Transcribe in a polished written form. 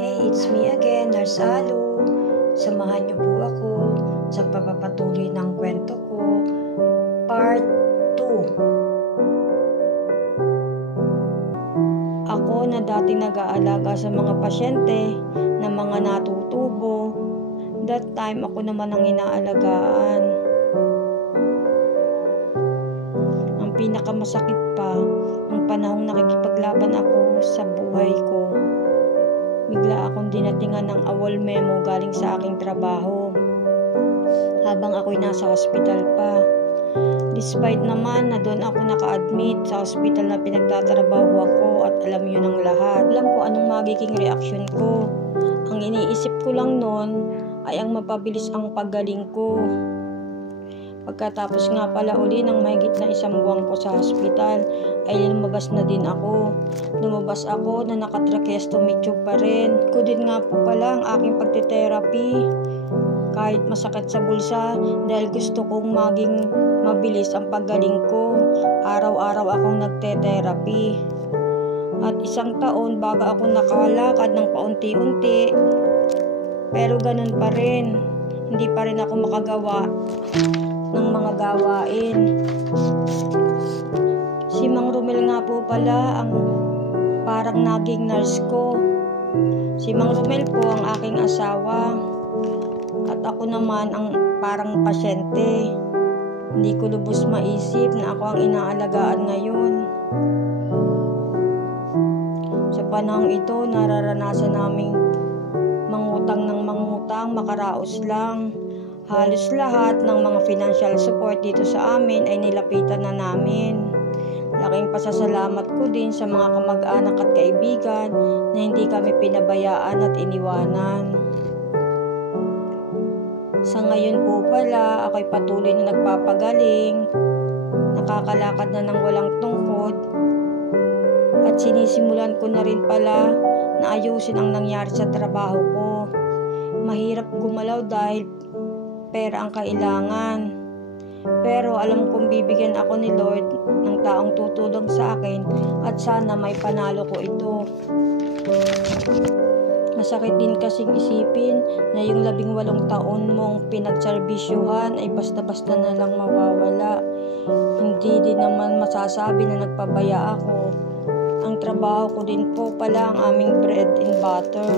Hey, it's me again, Nurse Alu. Samahan niyo po ako sa pagpapatuloy ng kwento ko, Part 2. Ako na dati nag-aalaga sa mga pasyente na mga natutubo, that time ako naman ang inaalagaan. Ang pinakamasakit pa, ang panahong nakikipaglaban ako sa buhay ko. Bigla akong dinatingan ng awol memo galing sa aking trabaho habang ako'y nasa hospital pa. Despite naman na doon ako naka-admit sa hospital na pinagtatrabaho ako at alam yun ang lahat. Alam ko anong magiging reaksyon ko. Ang iniisip ko lang noon ay ang mapabilis ang paggaling ko. Pagkatapos nga pala uli ng mahigit na 1 buwan ko sa hospital ay lumabas na din ako. Lumabas ako na nakatracheostomy tube pa rin. Ko din nga po pala ang aking pagte-therapy. Kahit masakit sa bulsa dahil gusto kong maging mabilis ang paggaling ko. Araw-araw akong nagte-therapy. At 1 taon bago ako nakalakad ng paunti-unti. Pero ganun pa rin. Hindi pa rin ako makagawa ng mga gawain. Si Mang Romel nga po pala ang parang naging nurse ko. Si Mang Romel po ang aking asawa at ako naman ang parang pasyente. Hindi ko lubos maisip na ako ang inaalagaan ngayon. Sa panahong ito, nararanasan naming mangutang ng mangutang, makaraos lang. Halos lahat ng mga financial support dito sa amin ay nilapitan na namin. Laking pasasalamat ko din sa mga kamag-anak at kaibigan na hindi kami pinabayaan at iniwanan. Sa ngayon po pala, ako'y patuloy na nagpapagaling, nakakalakad na ng walang tungkod, at sinisimulan ko na rin pala na ayusin ang nangyari sa trabaho ko. Mahirap gumalaw dahil pera ang kailangan. Pero alam kong bibigyan ako ni Lord ng taong tutulong sa akin at sana may panalo ko ito. Masakit din kasing isipin na yung 18 taon mong pinagserbisyuhan ay basta-basta na lang mawawala. Hindi din naman masasabi na nagpabaya ako. Ang trabaho ko din po pala ang aming bread and butter.